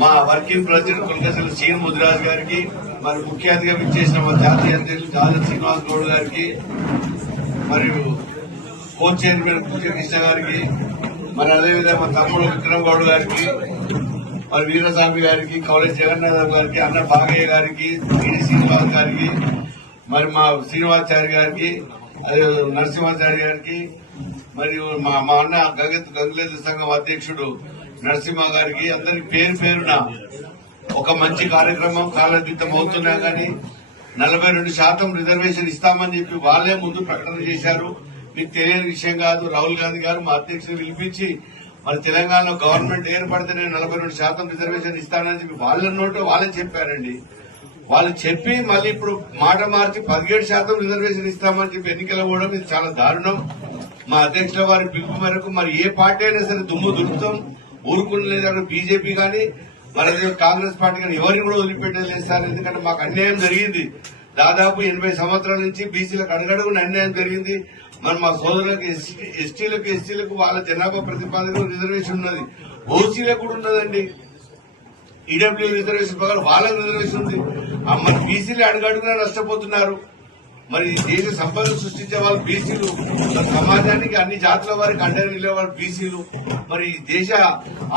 మా working president Kulkarni Srinu Mudiraj గారికి, మరి ముఖ్య అతిథిగా విచ్చేసిన మా జాతీయ అధ్యక్షులు జాదవ్ శ్రీనివాస్ గౌడ్ గారికి, మరియు కో చైర్మన్ కృష్ణ గారికి, మరి అదేవిధంగా మా తమ్ముడు విక్రమ్ గౌడ్ గారికి, మరి వీరస్వామి గారికి, కౌలేజ్ జగన్నాథ్ గారికి, అన్న భాగయ్య గారికి, టీడీ శ్రీనివాస్ గారికి, మరి మా శ్రీనివాచారి గారికి, అదే నరసింహాచారి గారికి, మరియు మా అన్న గంగులేత సంఘం అధ్యక్షుడు నరసింహ గారికి, అందరికి పేరు పేరున ఒక మంచి కార్యక్రమం కాలతీతం అవుతున్నా కానీ 42% రిజర్వేషన్ ఇస్తామని చెప్పి వాళ్లే ముందు ప్రకటన చేశారు. మీకు తెలియని విషయం కాదు. రాహుల్ గాంధీ గారు మా అధ్యక్షులు పిలిపించి మరి తెలంగాణలో గవర్నమెంట్ ఏర్పడితేనే 42% రిజర్వేషన్ ఇస్తానని చెప్పి వాళ్ళ నోటు వాళ్ళే చెప్పారండి. వాళ్ళు చెప్పి మళ్ళీ ఇప్పుడు మాట మార్చి 17% రిజర్వేషన్ ఇస్తామని చెప్పి ఎన్నికలు పోవడం ఇది చాలా దారుణం. మా అధ్యక్షుల వారి పిలుపు మేరకు మరి ఏ పార్టీ అయినా సరే దుమ్ము దులుపుతాం, ఊరుకునేది బీజేపీ కానీ మరి కాంగ్రెస్ పార్టీ కానీ ఎవరిని కూడా వదిలిపెట్టలేదు సార్. ఎందుకంటే మాకు అన్యాయం జరిగింది. దాదాపు 80 సంవత్సరాల నుంచి బీసీలకు అడుగడుగున అన్యాయం జరిగింది. మరి మా సోదరులకు ఎస్టీలకు వాళ్ళ జనాభా ప్రతిపాదన రిజర్వేషన్ ఉన్నది, ఓసీలకు కూడా ఉన్నదండి. ఈడబ్ల్యూ రిజర్వేషన్ ప్రకారం వాళ్ళకి రిజర్వేషన్ ఉంది. మరి బీసీలు అడుగడుగునా నష్టపోతున్నారు. మరి దేశ సంపదను సృష్టించే వాళ్ళు బీసీలు, సమాజానికి అన్ని జాతుల వారికి అండగా నిలే వాళ్ళు బీసీలు, మరి దేశ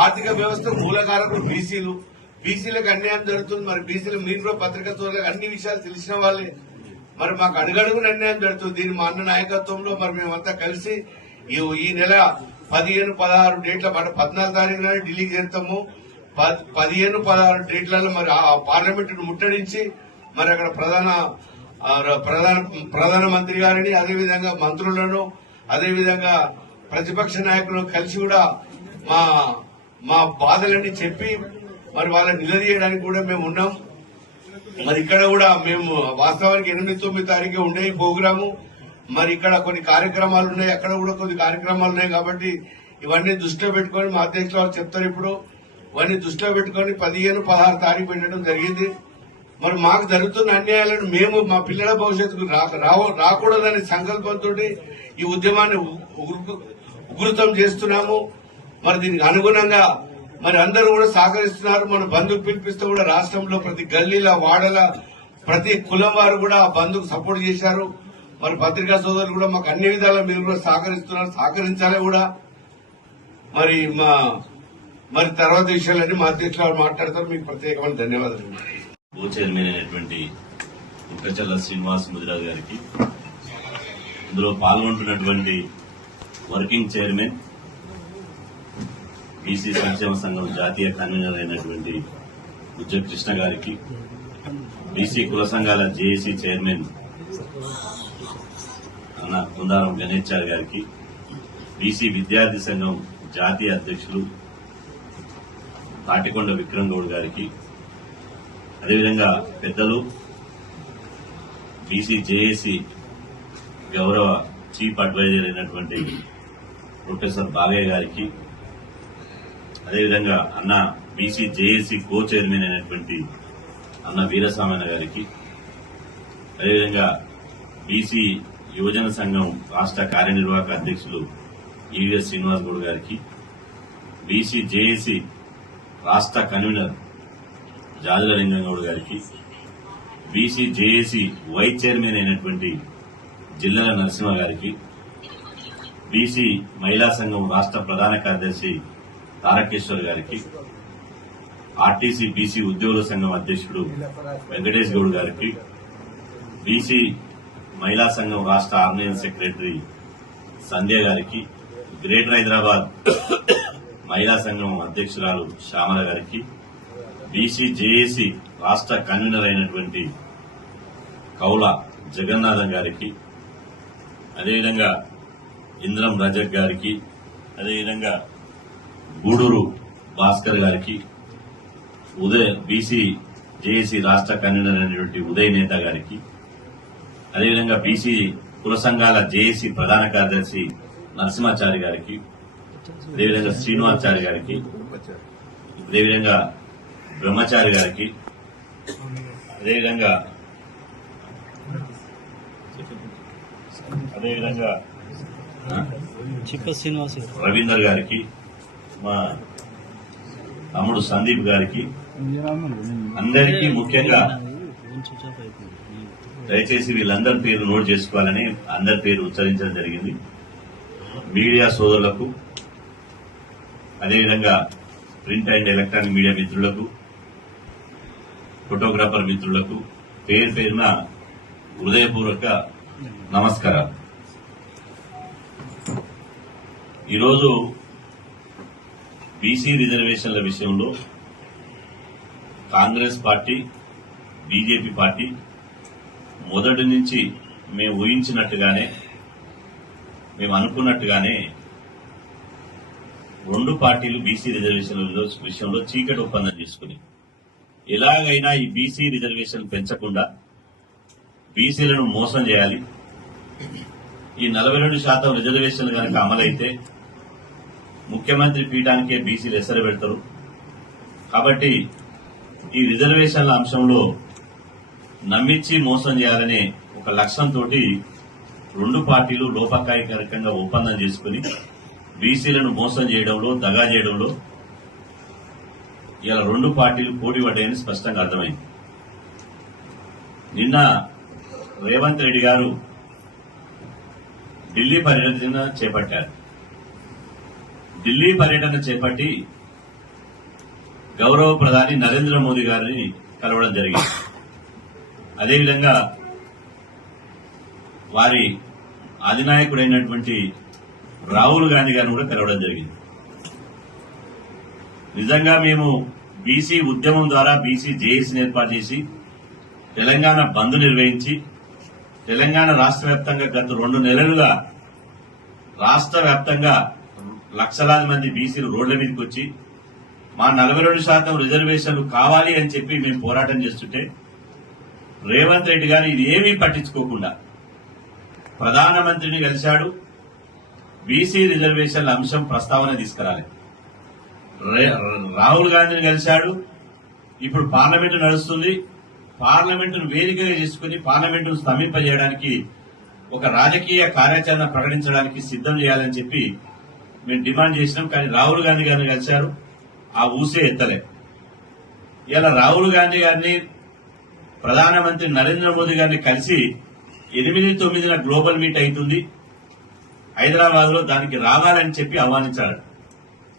ఆర్థిక వ్యవస్థ మూలకారకులు బీసీలు. బీసీలకు అన్యాయం జరుగుతుంది. మరి బీసీలు మీరు కూడా పత్రికతో అన్ని విషయాలు తెలిసిన వాళ్ళే. మరి మాకు అడుగడుగున అన్యాయం జరుగుతుంది. దీన్ని మా అన్న నాయకత్వంలో మరి మేమంతా కలిసి ఈ నెల 15, 16 డేట్ల 14 తారీఖు నాడు ఢిల్లీకి చేరుతాము. 15, 16 డేట్లలో మరి ఆ పార్లమెంటును ముట్టడించి మరి అక్కడ ప్రధానమంత్రి గారిని, అదేవిధంగా మంత్రులను, అదేవిధంగా ప్రతిపక్ష నాయకులను కలిసి కూడా మా బాధలన్నీ చెప్పి మరి వాళ్ళని నిలదీయడానికి కూడా మేము ఉన్నాం. మరి ఇక్కడ కూడా మేము వాస్తవానికి 8, 9 తారీఖు ఉండే ఈ ప్రోగ్రాము. మరి ఇక్కడ కొన్ని కార్యక్రమాలు ఉన్నాయి, అక్కడ కూడా కొన్ని కార్యక్రమాలు ఉన్నాయి. కాబట్టి ఇవన్నీ దృష్టిలో పెట్టుకుని మా అధ్యక్షులు వాళ్ళు చెప్తారు. ఇప్పుడు ఇవన్నీ దృష్టిలో పెట్టుకుని 15, 16 తారీఖు పెట్టడం జరిగింది. మరి మాకు జరుగుతున్న అన్యాయాలను మేము మా పిల్లల భవిష్యత్తుకు రాకూడదనే సంకల్పంతో ఈ ఉద్యమాన్ని ఉధృతం చేస్తున్నాము. మరి దీనికి అనుగుణంగా మరి అందరూ కూడా సహకరిస్తున్నారు. మన బంధుకు పిలిపిస్తే కూడా రాష్ట్రంలో ప్రతి గల్లీల, వాడల, ప్రతి కులం వారు కూడా బంధుకు సపోర్ట్ చేశారు. మరి పత్రికా సోదరులు కూడా మాకు అన్ని విధాలా మీరు కూడా సహకరిస్తున్నారు, సహకరించాలి కూడా. మరి తర్వాత విషయాలన్నీ మా అధ్యక్షులు మాట్లాడతారు. మీకు ప్రత్యేకమైన ధన్యవాదాలు. కో చైర్మన్ అయినటువంటి కులకర్ణి శ్రీనివాస్ ముదిరాజ్ గారికి, ఇందులో పాల్గొంటున్నటువంటి వర్కింగ్ చైర్మన్, బీసీ సంక్షేమ సంఘం జాతీయ కన్వీనర్ అయినటువంటి బుజ్జ కృష్ణ గారికి, బీసీ కుల సంఘాల జేఏసీ చైర్మన్ అన్న కుందారం గణేశాచారి గారికి, బీసీ విద్యార్థి సంఘం జాతీయ అధ్యక్షులు తాటికొండ విక్రమ్ గౌడ్ గారికి, అదేవిధంగా పెద్దలు బీసీ జేఏసీ గౌరవ చీఫ్ అడ్వైజర్ అయినటువంటి ప్రొఫెసర్ బాగయ్య గారికి, అదేవిధంగా అన్న బీసీ జేఏసీ కో చైర్మన్ అయినటువంటి అన్న వీరస్వామి గారికి, అదేవిధంగా బీసీ యువజన సంఘం రాష్ట్ర కార్యనిర్వాహక అధ్యక్షులు ఈవీఎస్ శ్రీనివాస్ గౌడ్ గారికి, బీసీ జేఏసీ రాష్ట్ర కన్వీనర్ జాదుల లింగంగౌడ్ గారికి, బీసీ జేఏసీ వైస్ చైర్మన్ అయినటువంటి జిల్లల నరసింహ గారికి, బీసీ మహిళా సంఘం రాష్ట్ర ప్రధాన కార్యదర్శి తారకేశ్వర్ గారికి, ఆర్టీసీ బీసీ ఉద్యోగుల సంఘం అధ్యక్షుడు వెంకటేష్ గౌడ్ గారికి, బీసీ మహిళా సంఘం రాష్ట్ర ఆర్గనైజింగ్ సెక్రటరీ సంధ్య గారికి, గ్రేటర్ హైదరాబాద్ మహిళా సంఘం అధ్యక్షురాలు శ్యామల గారికి, బీసీ జేఏసీ రాష్ట్ర కన్వీనర్ అయినటువంటి కౌల జగన్నాథం గారికి, అదేవిధంగా ఇంద్రం రజక్ గారికి, అదేవిధంగా గూడూరు భాస్కర్ గారికి, బీసీ జేఏసీ రాష్ట్ర కన్వీనర్ అయినటువంటి ఉదయ్ నేత గారికి, అదేవిధంగా బీసీ కుల సంఘాల జేఏసీ ప్రధాన కార్యదర్శి నరసింహాచారి గారికి, అదేవిధంగా శ్రీనివాచారి గారికి, అదేవిధంగా బ్రహ్మచారి గారికి, అదేవిధంగా రవీందర్ గారికి, మా తమ్ముడు సందీప్ గారికి, అందరికీ ముఖ్యంగా దయచేసి వీళ్ళందరి పేరు నోట్ చేసుకోవాలని అందరి పేరు ఉచ్చరించడం జరిగింది. మీడియా సోదరులకు, అదేవిధంగా ప్రింట్ అండ్ ఎలక్ట్రానిక్ మీడియా మిత్రులకు, ఫోటోగ్రాఫర్ మిత్రులకు పేరు పేరున హృదయపూర్వక నమస్కారాలు. ఈరోజు బీసీ రిజర్వేషన్ల విషయంలో కాంగ్రెస్ పార్టీ, బీజేపీ పార్టీ మొదటి నుంచి మేము ఊహించినట్టుగానే, మేము అనుకున్నట్టుగానే రెండు పార్టీలు బీసీ రిజర్వేషన్ల విషయంలో చీకటి ఒప్పందం చేసుకుని ఎలాగైనా ఈ బీసీ రిజర్వేషన్ పెంచకుండా బీసీలను మోసం చేయాలి. ఈ 42% రిజర్వేషన్లు కనుక అమలైతే ముఖ్యమంత్రి పీఠానికే బీసీలు ఎసరు పెడతారు. కాబట్టి ఈ రిజర్వేషన్ల అంశంలో నమ్మించి మోసం చేయాలనే ఒక లక్ష్యంతో రెండు పార్టీలు లోపకాయకరంగా ఒప్పందం చేసుకుని బీసీలను మోసం చేయడంలో, దగా చేయడంలో ఇలా రెండు పార్టీలు పోటీ పడ్డాయని స్పష్టంగా అర్థమైంది. నిన్న రేవంత్ రెడ్డి గారు ఢిల్లీ పర్యటన చేపట్టారు. ఢిల్లీ పర్యటన చేపట్టి గౌరవ ప్రధాని నరేంద్ర మోదీ గారిని కలవడం జరిగింది. అదేవిధంగా వారి అధినాయకుడైనటువంటి రాహుల్ గాంధీ గారిని కూడా కలవడం జరిగింది. నిజంగా మేము బీసీ ఉద్యమం ద్వారా బీసీ జేఏసీని ఏర్పాటు చేసి తెలంగాణ బంద్ నిర్వహించి తెలంగాణ రాష్ట్ర వ్యాప్తంగా గత 2 నెలలుగా రాష్ట్ర వ్యాప్తంగా లక్షలాది మంది బీసీలు రోడ్ల మీదకి వచ్చి మా 42% రిజర్వేషన్లు కావాలి అని చెప్పి మేము పోరాటం చేస్తుంటే రేవంత్ రెడ్డి గారు ఇది ఏమీ పట్టించుకోకుండా ప్రధానమంత్రిని కలిశాడు. బీసీ రిజర్వేషన్ల అంశం ప్రస్తావన తీసుకురాలి. రాహుల్ గాంధీని కలిశాడు. ఇప్పుడు పార్లమెంటు నడుస్తుంది. పార్లమెంటును వేదికగా చేసుకుని పార్లమెంటును స్తంభింపజేయడానికి ఒక రాజకీయ కార్యాచరణ ప్రకటించడానికి సిద్దం చేయాలని చెప్పి మేము డిమాండ్ చేసినాం. కానీ రాహుల్ గాంధీ గారిని కలిశారు. ఆ ఊసే ఎత్తలే. ఇలా రాహుల్ గాంధీ గారిని, ప్రధానమంత్రి నరేంద్ర మోదీ గారిని కలిసి 8-9 గ్లోబల్ మీట్ అవుతుంది హైదరాబాద్ లో, దానికి రావాలని చెప్పి ఆహ్వానించాడు.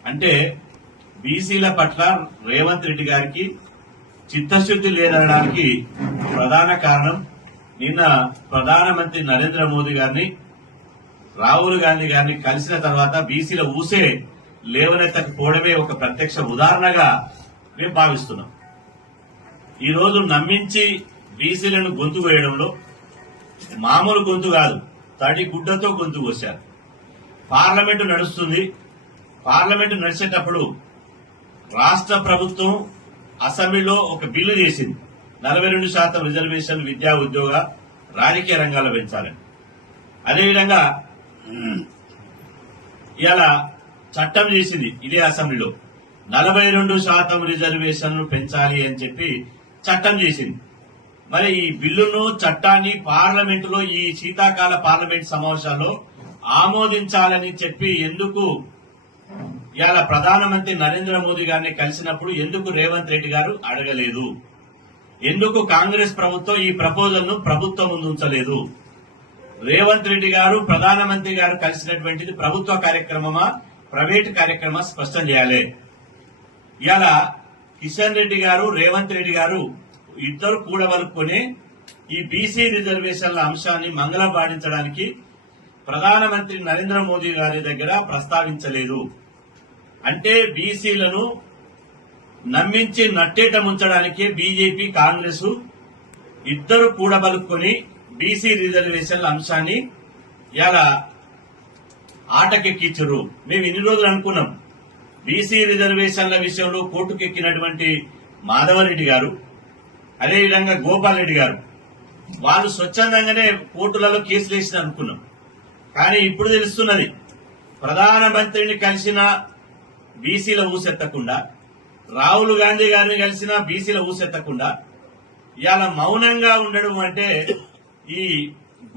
అంటే బీసీల పట్ల రేవంత్ రెడ్డి గారికి చిత్తశుద్ది లేదనడానికి ప్రధాన కారణం నిన్న ప్రధానమంత్రి నరేంద్ర మోదీ గారిని, రాహుల్ గాంధీ గారిని కలిసిన తర్వాత బీసీల ఊసే లేవనెత్తకపోవడమే ఒక ప్రత్యక్ష ఉదాహరణగా మేము భావిస్తున్నాం. ఈ రోజు నమ్మించి బీసీలను గొంతు వేయడంలో మామూలు గొంతు కాదు, తడి గుడ్డతో గొంతు కోశారు. పార్లమెంటు నడుస్తుంది. పార్లమెంటు నడిచేటప్పుడు రాష్ట్ర ప్రభుత్వం అసెంబ్లీలో ఒక బిల్లు చేసింది. 42% రిజర్వేషన్ విద్యా, ఉద్యోగ, రాజకీయ రంగాల్లో పెంచాలని. అదేవిధంగా ఇలా చట్టం చేసింది ఇదే అసెంబ్లీలో 42% రిజర్వేషన్లు పెంచాలి అని చెప్పి చట్టం చేసింది. మరి ఈ బిల్లును, చట్టాన్ని పార్లమెంటులో ఈ శీతాకాల పార్లమెంట్ సమావేశాల్లో ఆమోదించాలని చెప్పి ఎందుకు ఇవాళ ప్రధానమంత్రి నరేంద్ర మోదీ గారిని కలిసినప్పుడు ఎందుకు రేవంత్ రెడ్డి గారు అడగలేదు? ఎందుకు కాంగ్రెస్ ప్రభుత్వం ఈ ప్రపోజల్ ను ప్రభుత్వం ముందు ఉంచలేదు? రేవంత్ రెడ్డి గారు, ప్రధానమంత్రి గారు కలిసినటువంటిది ప్రభుత్వ కార్యక్రమమా, ప్రైవేటు కార్యక్రమా స్పష్టం చేయాలి. ఇవాళ కిషన్ రెడ్డి గారు, రేవంత్ రెడ్డి గారు ఇద్దరు కూడబలుకొని ఈ బీసీ రిజర్వేషన్ల అంశాన్ని మంగళం పాటించడానికి ప్రధానమంత్రి నరేంద్ర మోదీ గారి దగ్గర ప్రస్తావించలేదు. అంటే బీసీలను నమ్మించి నట్టేట ముంచడానికే బీజేపీ, కాంగ్రెస్ ఇద్దరు కూడబలుకొని బీసీ రిజర్వేషన్ల అంశాన్ని ఇలా ఆటకెక్కించరు. మేము ఇన్ని రోజులు అనుకున్నాం బీసీ రిజర్వేషన్ల విషయంలో కోర్టుకెక్కినటువంటి మాధవరెడ్డి గారు, అదేవిధంగా గోపాల్ రెడ్డి గారు వాళ్ళు స్వచ్ఛందంగానే కోర్టులలో కేసులు వేసిన అనుకున్నాం. కానీ ఇప్పుడు తెలుస్తున్నది ప్రధానమంత్రిని కలిసిన బీసీల ఊసెత్తకుండా, రాహుల్ గాంధీ గారిని కలిసిన బీసీల ఊసెత్తకుండా ఇవాళ మౌనంగా ఉండడం అంటే ఈ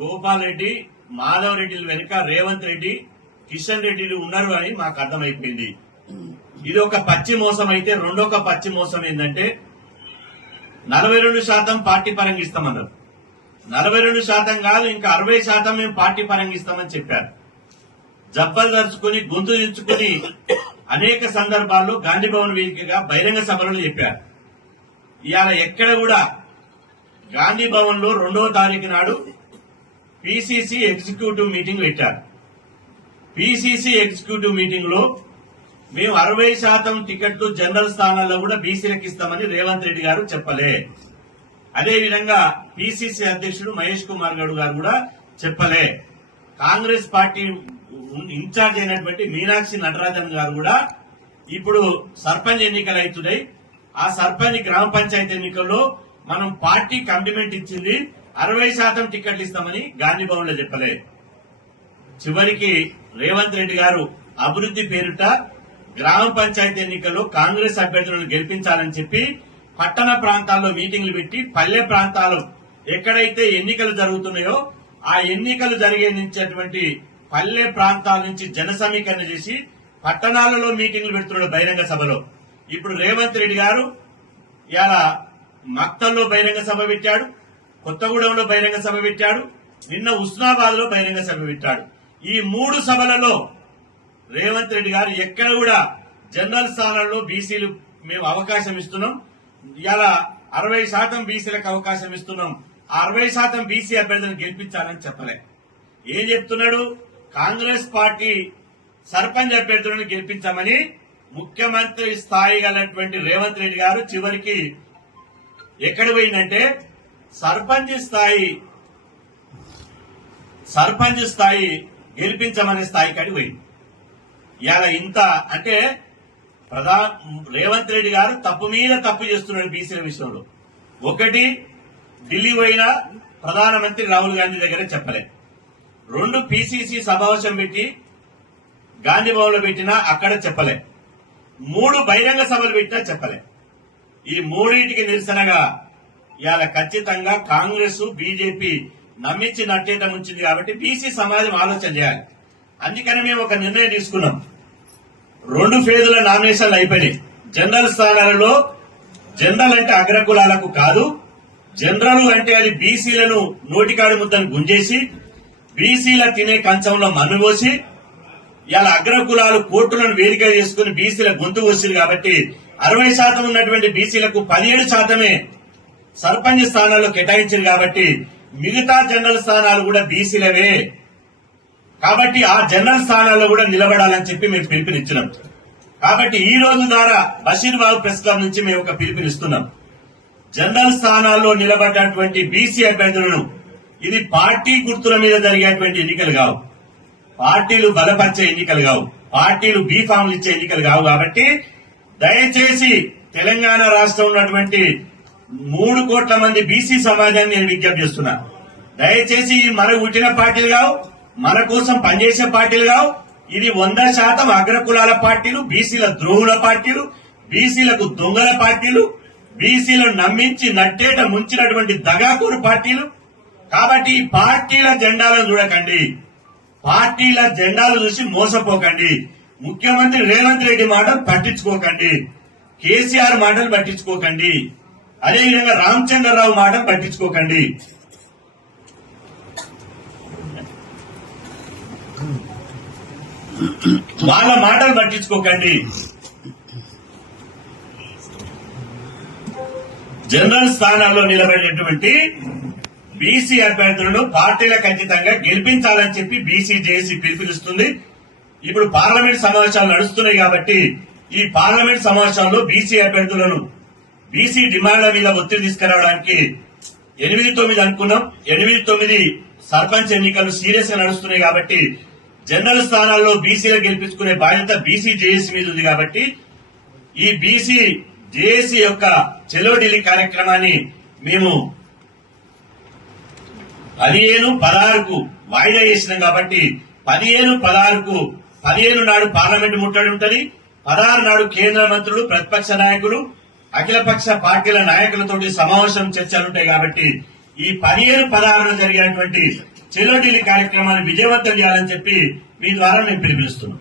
గోపాల్ రెడ్డి, మాధవ్ రెడ్డిల వెనుక రేవంత్ రెడ్డి, కిషన్ రెడ్డిలు ఉన్నారు అని మాకు అర్థమైపోయింది. ఇది ఒక పచ్చి మోసం అయితే రెండొక పచ్చి మోసం ఏంటంటే 42% పార్టీ పరంగా ఇస్తామన్నారు. 42% కాదు, ఇంకా 60% మేము పార్టీ పరంగా ఇస్తామని చెప్పారు. జబ్బలు దరుచుకుని గొంతు దించుకుని అనేక సందర్భాల్లో గాంధీ భవన్ వేదికగా బహిరంగ సభలలో చెప్పారు. ఇవాళ ఎక్కడ కూడా గాంధీ భవన్ లో 2వ తారీఖు నాడు పిసిసి ఎగ్జిక్యూటివ్ మీటింగ్ పెట్టారు. పిసిసి ఎగ్జిక్యూటివ్ మీటింగ్ లో మేము 60% టికెట్లు జనరల్ స్థానాల్లో కూడా బీసీలకు ఇస్తామని రేవంత్ రెడ్డి గారు చెప్పలే. అదేవిధంగా పిసిసి అధ్యక్షుడు మహేష్ కుమార్ గౌడ్ గారు కూడా చెప్పలే. కాంగ్రెస్ పార్టీ ఇన్ఛార్జ్ అయినటువంటి మీనాక్షి నటరాజన్ గారు కూడా ఇప్పుడు సర్పంచ్ ఎన్నికలు అవుతున్నాయి. ఆ సర్పంచ్ గ్రామ పంచాయతీ ఎన్నికల్లో మనం పార్టీ కమిట్మెంట్ ఇచ్చింది 60% టికెట్లు ఇస్తామని గాంధీ భవన్ లో చెప్పలే. చివరికి రేవంత్ రెడ్డి గారు అభివృద్ది పేరుట గ్రామ పంచాయతీ ఎన్నికల్లో కాంగ్రెస్ అభ్యర్థులను గెలిపించాలని చెప్పి పట్టణ ప్రాంతాల్లో మీటింగ్లు పెట్టి పల్లె ప్రాంతాలు ఎక్కడైతే ఎన్నికలు జరుగుతున్నాయో ఆ ఎన్నికలు జరిగేటువంటి పల్లె ప్రాంతాల నుంచి జన సమీకరణ చేసి పట్టణాలలో మీటింగ్లు పెడుతున్నాడు బహిరంగ సభలో. ఇప్పుడు రేవంత్ రెడ్డి గారు ఇలా మక్తల్లో బహిరంగ సభ పెట్టాడు, కొత్తగూడెంలో బహిరంగ సభ పెట్టాడు, నిన్న ఉస్నాబాద్ లో బహిరంగ సభ పెట్టాడు. ఈ 3 సభలలో రేవంత్ రెడ్డి గారు ఎక్కడ కూడా జనరల్ స్థానాల్లో బీసీలు మేము అవకాశం ఇస్తున్నాం, ఇలా 60% బీసీలకు అవకాశం ఇస్తున్నాం, ఆ 60% బీసీ అభ్యర్థులను గెలిపించాలని చెప్పలే. ఏం చెప్తున్నాడు? కాంగ్రెస్ పార్టీ సర్పంచ్ అభ్యర్థులను గెలిపించామని ముఖ్యమంత్రి స్థాయి గలటువంటి రేవంత్ రెడ్డి గారు చివరికి ఎక్కడ పోయిందంటే సర్పంచ్ స్థాయి గెలిపించమనే స్థాయి కాడికి పోయింది. ఇలా ఇంత అంటే రేవంత్ రెడ్డి గారు తప్పు మీద తప్పు చేస్తున్నాడు బీసీల విషయంలో. ఒకటి, ఢిల్లీ పోయిన ప్రధానమంత్రి రాహుల్ గాంధీ దగ్గర చెప్పలే. 2, పిసిసి సమావేశం పెట్టి గాంధీ భవన్ లో పెట్టినా అక్కడ చెప్పలే. 3, బహిరంగ సభలు పెట్టినా చెప్పలే. ఈ 3టికి నిరసనగా ఇవాళ ఖచ్చితంగా కాంగ్రెస్ బీజేపీ నమ్మించి నట్టేట ఉంచింది. కాబట్టి బీసీ సమాజం ఆలోచన చేయాలి. అందుకని మేము ఒక నిర్ణయం తీసుకున్నాం. 2 ఫేజుల నామినేషన్లు అయిపోయినాయి. జనరల్ స్థానాలలో జనరల్ అంటే అగ్రకులాలకు కాదు, జనరల్ అంటే అది బీసీలను నోటికాడి ముద్దను గుంజేసి బీసీల తినే కంచంలో మన్ను పోసి ఇలా అగ్రకులాలు కోర్టులను వేదిక చేసుకుని బీసీల గొంతు వచ్చింది. కాబట్టి 60% ఉన్నటువంటి బీసీలకు 17% సర్పంచ్ స్థానాల్లో కేటాయించింది. కాబట్టి మిగతా జనరల్ స్థానాలు కూడా బీసీలవే. కాబట్టి ఆ జనరల్ స్థానాల్లో కూడా నిలబడాలని చెప్పి మేము పిలుపునిచ్చినాం. కాబట్టి ఈ రోజు ద్వారా బషీర్బాబు ప్రెస్ క్లబ్ నుంచి మేము ఒక పిలుపునిస్తున్నాం. జనరల్ స్థానాల్లో నిలబడ్డటువంటి బీసీ అభ్యర్థులను, ఇది పార్టీ గుర్తుల మీద జరిగేటువంటి ఎన్నికలు కావు, పార్టీలు బలపరిచే ఎన్నికలు కావు, పార్టీలు బీఫామ్లు ఇచ్చే ఎన్నికలు కావు. కాబట్టి దయచేసి తెలంగాణ రాష్ట్రం ఉన్నటువంటి 3 కోట్ల మంది బీసీ సమాజాన్ని నేను విజ్ఞప్తి చేస్తున్నా. దయచేసి మన పుట్టిన పార్టీలు కావు, మన కోసం పనిచేసే పార్టీలు కావు. ఇది 100% అగ్రకులాల పార్టీలు, బీసీల ద్రోహుల పార్టీలు, బీసీలకు దొంగల పార్టీలు, బీసీలను నమ్మించి నట్టేట ముంచినటువంటి దగాకూరు పార్టీలు. కాబట్టి ఈ పార్టీల జెండాలను చూడకండి, పార్టీల జెండాలు చూసి మోసపోకండి. ముఖ్యమంత్రి రేవంత్ రెడ్డి మాటలు పట్టించుకోకండి, కేసీఆర్ మాటలు పట్టించుకోకండి, అదేవిధంగా రామచంద్రరావు మాటలు పట్టించుకోకండి. వాళ్ళ మాటలు పట్టించుకోకండి. జనరల్ స్థానాల్లో నిలబడేటువంటి బీసీ అభ్యర్థులను పార్టీలకు ఖచ్చితంగా గెలిపించాలని చెప్పి బీసీ జేఏసీ పిలుపునిస్తుంది. ఇప్పుడు పార్లమెంట్ సమావేశాలు నడుస్తున్నాయి. కాబట్టి ఈ పార్లమెంట్ సమావేశాల్లో బీసీ అభ్యర్థులను బీసీ డిమాండ్ల మీద ఒత్తిడి తీసుకురావడానికి 8-9 అనుకున్నాం. 8-9 సర్పంచ్ ఎన్నికలు సీరియస్ గా నడుస్తున్నాయి. కాబట్టి జనరల్ స్థానాల్లో బీసీలు గెలిపించుకునే బాధ్యత బీసీ జేఏసీ మీద ఉంది. కాబట్టి ఈ బీసీ జేఏసీ యొక్క చెలో ఢిల్లీ కార్యక్రమాన్ని మేము 15-16కు వాయిదా చేసినాం. కాబట్టి 15-16కు 15 నాడు పార్లమెంటు ముట్టడి ఉంటది, 16 నాడు కేంద్ర మంత్రులు, ప్రతిపక్ష నాయకులు, అఖిలపక్ష పార్టీల నాయకులతోటి సమావేశం చర్చలుంటాయి. కాబట్టి ఈ 15-16 జరిగినటువంటి చెలో ఢిల్లీ కార్యక్రమాన్ని విజయవంతం చేయాలని చెప్పి మీ ద్వారా మేము పిలుపునిస్తున్నాం.